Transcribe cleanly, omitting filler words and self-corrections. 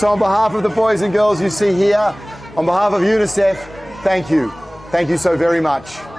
So on behalf of the boys and girls you see here, on behalf of UNICEF, thank you. Thank you so very much.